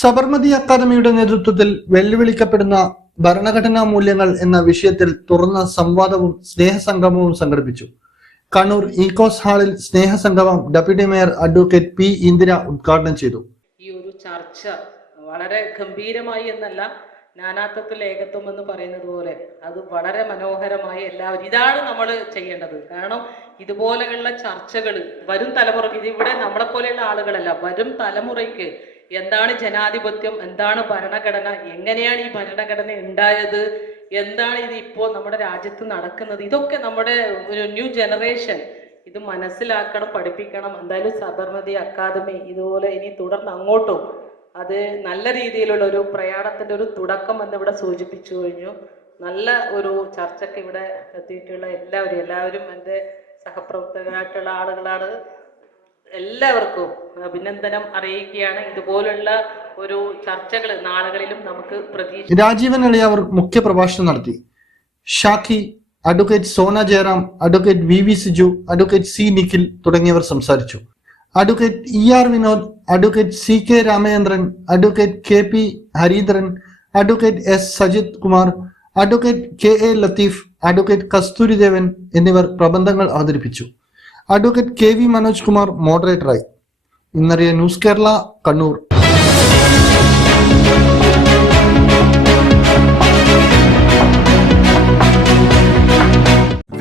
സബർമതി അക്കാദമിയുടെ നേതൃത്വത്തിൽ വെല്ലുവിളിക്കപ്പെടുന്ന ഭരണഘടനാ മൂല്യങ്ങൾ എന്ന വിഷയത്തിൽ തുറന്ന സംവാദവും സ്നേഹസംഗമവും സംഘടിപ്പിച്ചു. കണ്ണൂർ ഈക്കോസ് ഹാളിൽ സ്നേഹസംഗമം deputy mayor advocate P Indira ഉദ്ഘാടനം ചെയ്തു. ഈ ഒരു ചർച്ച വളരെ ഗംഭീരമായി എന്നല്ല നാനാത്വത്തിൽ ഏകത്വം എന്ന് പറയുന്നത് പോലെ അത് വളരെ മനോഹരമായി എല്ലാവരും ഇതാണ് നമ്മൾ ചെയ്യേണ്ടത്. കാരണം ഇതുപോലെയുള്ള ചർച്ചകൾ വരും തലമുറയ്ക്ക് നമ്മളെ പോലെയുള്ള ആളുകളല്ല വരും തലമുറയ്ക്ക് എന്താണ് ജനാധിപത്യം എന്താണ് ഭരണഘടന എങ്ങനെയാണ് ഈ ഭരണഘടന ഉണ്ടായത് എന്താണ് ഇത് ഇപ്പോൾ നമ്മുടെ രാജ്യത്ത് നടക്കുന്നത് ഇതൊക്കെ നമ്മുടെ ഒരു ന്യൂ ജനറേഷൻ ഇത് മനസ്സിലാക്കണം പഠിപ്പിക്കണം. എന്തായാലും സബർമതി അക്കാദമി ഇതുപോലെ ഇനി തുടർന്ന് അങ്ങോട്ടും അത് നല്ല രീതിയിലുള്ള ഒരു പ്രയാണത്തിന്റെ ഒരു തുടക്കം എന്ന് ഇവിടെ സൂചിപ്പിച്ചു കഴിഞ്ഞു. നല്ല ഒരു ചർച്ചയ്ക്ക് ഇവിടെ എത്തിയിട്ടുള്ള എല്ലാവരും എല്ലാവരും എന്റെ സഹപ്രവർത്തകരായിട്ടുള്ള ആളുകളാണ് എല്ലാവർക്കും അഭിനന്ദനം അറിയിക്കുകയാണ്. ഇതുപോലുള്ള ഒരു ചർച്ചകൾ നാളുകളിലും നമുക്ക് പ്രതീക്ഷ രാജീവൻ അളിയാവർ മുഖ്യ പ്രഭാഷണം നടത്തി. Shakhi advocate Sona Jayaram advocate V V Siju advocate C Nikhil തുടങ്ങിയവർ സംസാരിച്ചു. Advocate E R Vinod advocate C K Ramachandran advocate K P Harindran advocate S Sajith Kumar advocate K A Latheef advocate Kasthuridevan എന്നിവർ പ്രബന്ധങ്ങൾ അവതരിപ്പിച്ചു. Advocate K V Manoj Kumar മോഡറേറ്ററായി ഇന്നറിയ news Kerala Kannur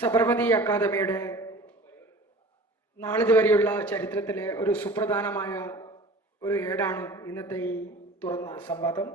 Sabarmati അക്കാദമിയുടെ നാളിതുവരെയുള്ള ചരിത്രത്തിലെ ഒരു സുപ്രധാനമായ ഒരു ഏടാണ് ഇന്നത്തെ ഈ തുറന്ന സംവാദം.